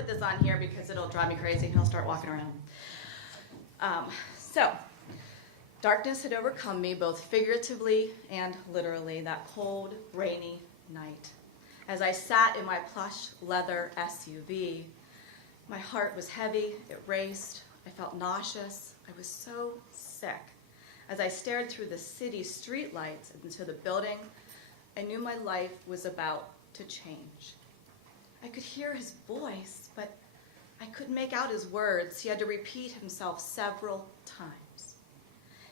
put this on here because it'll drive me crazy and I'll start walking around. So, darkness had overcome me both figuratively and literally that cold, rainy night. As I sat in my plush leather SUV, my heart was heavy, it raced, I felt nauseous, I was so sick. As I stared through the city streetlights into the building, I knew my life was about to change. I could hear his voice, but I couldn't make out his words. He had to repeat himself several times.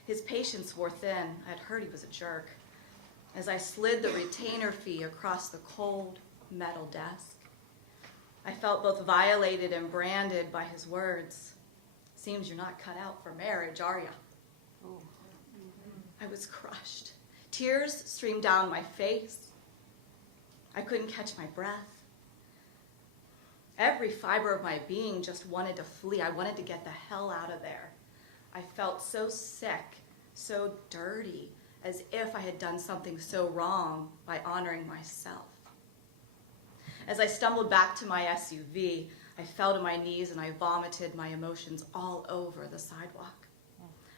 His patience wore thin. I had heard he was a jerk. As I slid the retainer fee across the cold metal desk, I felt both violated and branded by his words. Seems you're not cut out for marriage, are you? Oh. I was crushed. Tears streamed down my face. I couldn't catch my breath. Every fiber of my being just wanted to flee. I wanted to get the hell out of there. I felt so sick, so dirty, as if I had done something so wrong by honoring myself. As I stumbled back to my SUV, I fell to my knees and I vomited my emotions all over the sidewalk.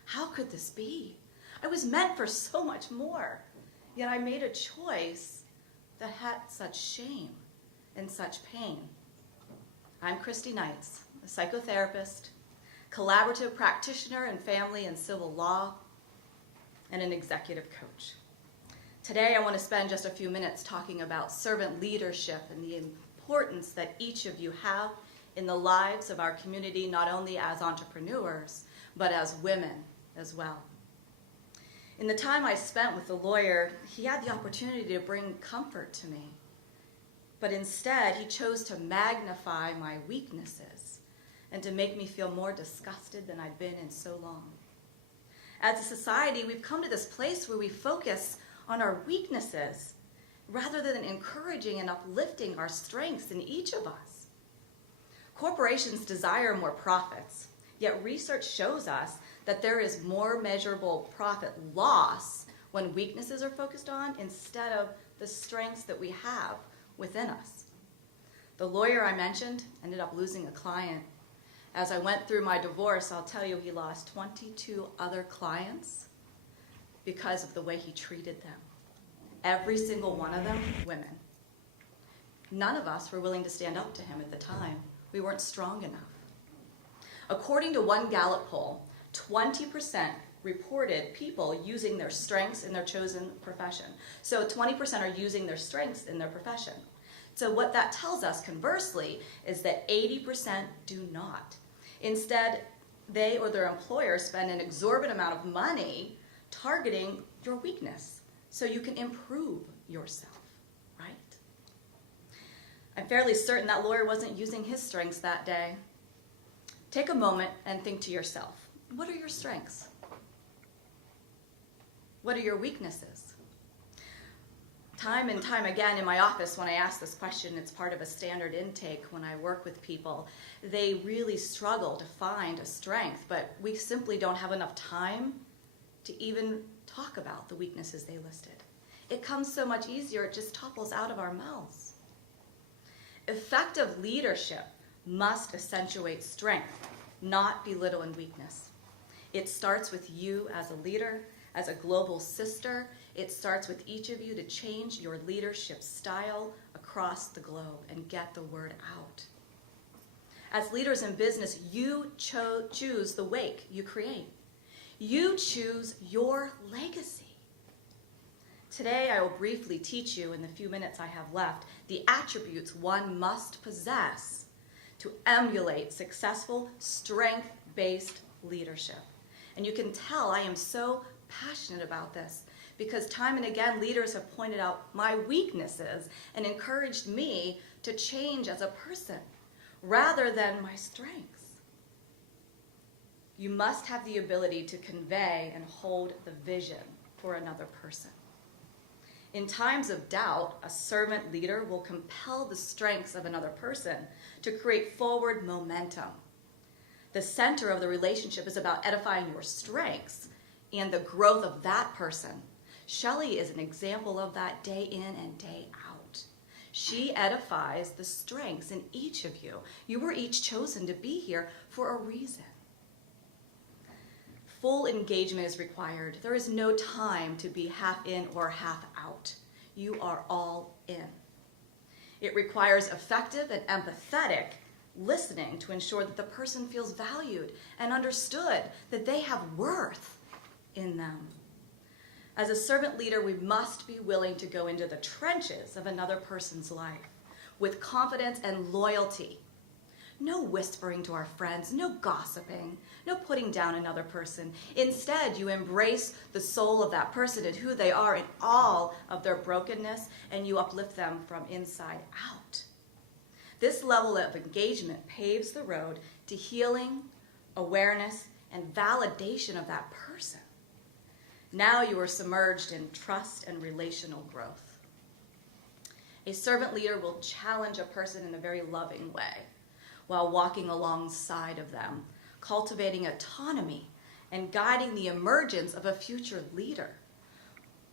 How could this be? I was meant for so much more, yet I made a choice that had such shame and such pain. I'm Kristie Knights, a psychotherapist, collaborative practitioner in family and civil law, and an executive coach. Today, I want to spend just a few minutes talking about servant leadership and the importance that each of you have in the lives of our community, not only as entrepreneurs, but as women as well. In the time I spent with the lawyer, he had the opportunity to bring comfort to me. But instead, he chose to magnify my weaknesses and to make me feel more disgusted than I'd been in so long. As a society, we've come to this place where we focus on our weaknesses rather than encouraging and uplifting our strengths in each of us. Corporations desire more profits, yet research shows us that there is more measurable profit loss when weaknesses are focused on instead of the strengths that we have within us. The lawyer I mentioned ended up losing a client. As I went through my divorce, I'll tell you he lost 22 other clients because of the way he treated them. Every single one of them, women. None of us were willing to stand up to him at the time. We weren't strong enough. According to one Gallup poll, 20% reported people using their strengths in their chosen profession. So 20% are using their strengths in their profession. So what that tells us, conversely, is that 80% do not. Instead, they or their employer spend an exorbitant amount of money targeting your weakness so you can improve yourself, right? I'm fairly certain that lawyer wasn't using his strengths that day. Take a moment and think to yourself, what are your strengths? What are your weaknesses? Time and time again in my office when I ask this question, it's part of a standard intake when I work with people, they really struggle to find a strength, but we simply don't have enough time to even talk about the weaknesses they listed. It comes so much easier, it just topples out of our mouths. Effective leadership must accentuate strength, not belittle in weakness. It starts with you as a leader, as a global sister. It starts with each of you to change your leadership style across the globe and get the word out. As leaders in business, you choose the wake you create. You choose your legacy. Today, I will briefly teach you, in the few minutes I have left, the attributes one must possess to emulate successful, strength-based leadership. And you can tell I am so passionate about this because time and again, leaders have pointed out my weaknesses and encouraged me to change as a person rather than my strengths. You must have the ability to convey and hold the vision for another person. In times of doubt, a servant leader will compel the strengths of another person to create forward momentum. The center of the relationship is about edifying your strengths and the growth of that person. Shellie is an example of that day in and day out. She edifies the strengths in each of you. You were each chosen to be here for a reason. Full engagement is required. There is no time to be half in or half out. You are all in. It requires effective and empathetic listening to ensure that the person feels valued and understood, that they have worth in them. As a servant leader, we must be willing to go into the trenches of another person's life with confidence and loyalty. No whispering to our friends, no gossiping, no putting down another person. Instead, you embrace the soul of that person and who they are in all of their brokenness, and you uplift them from inside out. This level of engagement paves the road to healing, awareness, and validation of that person. Now you are submerged in trust and relational growth. A servant leader will challenge a person in a very loving way while walking alongside of them, cultivating autonomy and guiding the emergence of a future leader.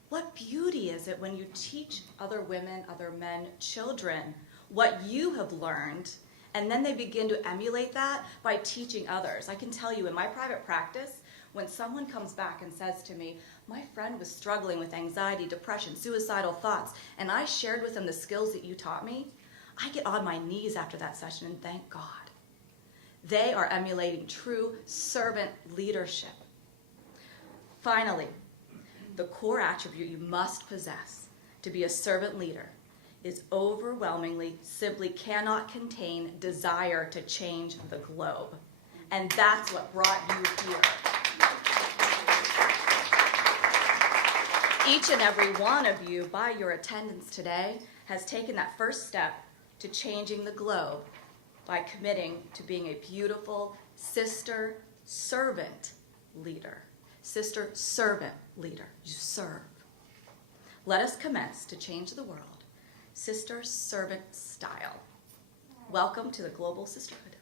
What beauty is it when you teach other women, other men, children what you have learned, and then they begin to emulate that by teaching others. I can tell you in my private practice, when someone comes back and says to me, my friend was struggling with anxiety, depression, suicidal thoughts, and I shared with them the skills that you taught me, I get on my knees after that session and thank God. They are emulating true servant leadership. Finally, the core attribute you must possess to be a servant leader is overwhelmingly simply cannot contain desire to change the globe. And that's what brought you here. Each and every one of you, by your attendance today, has taken that first step to changing the globe by committing to being a beautiful sister servant leader. Sister servant leader. You serve. Let us commence to change the world, sister servant style. Welcome to the Global Sisterhood.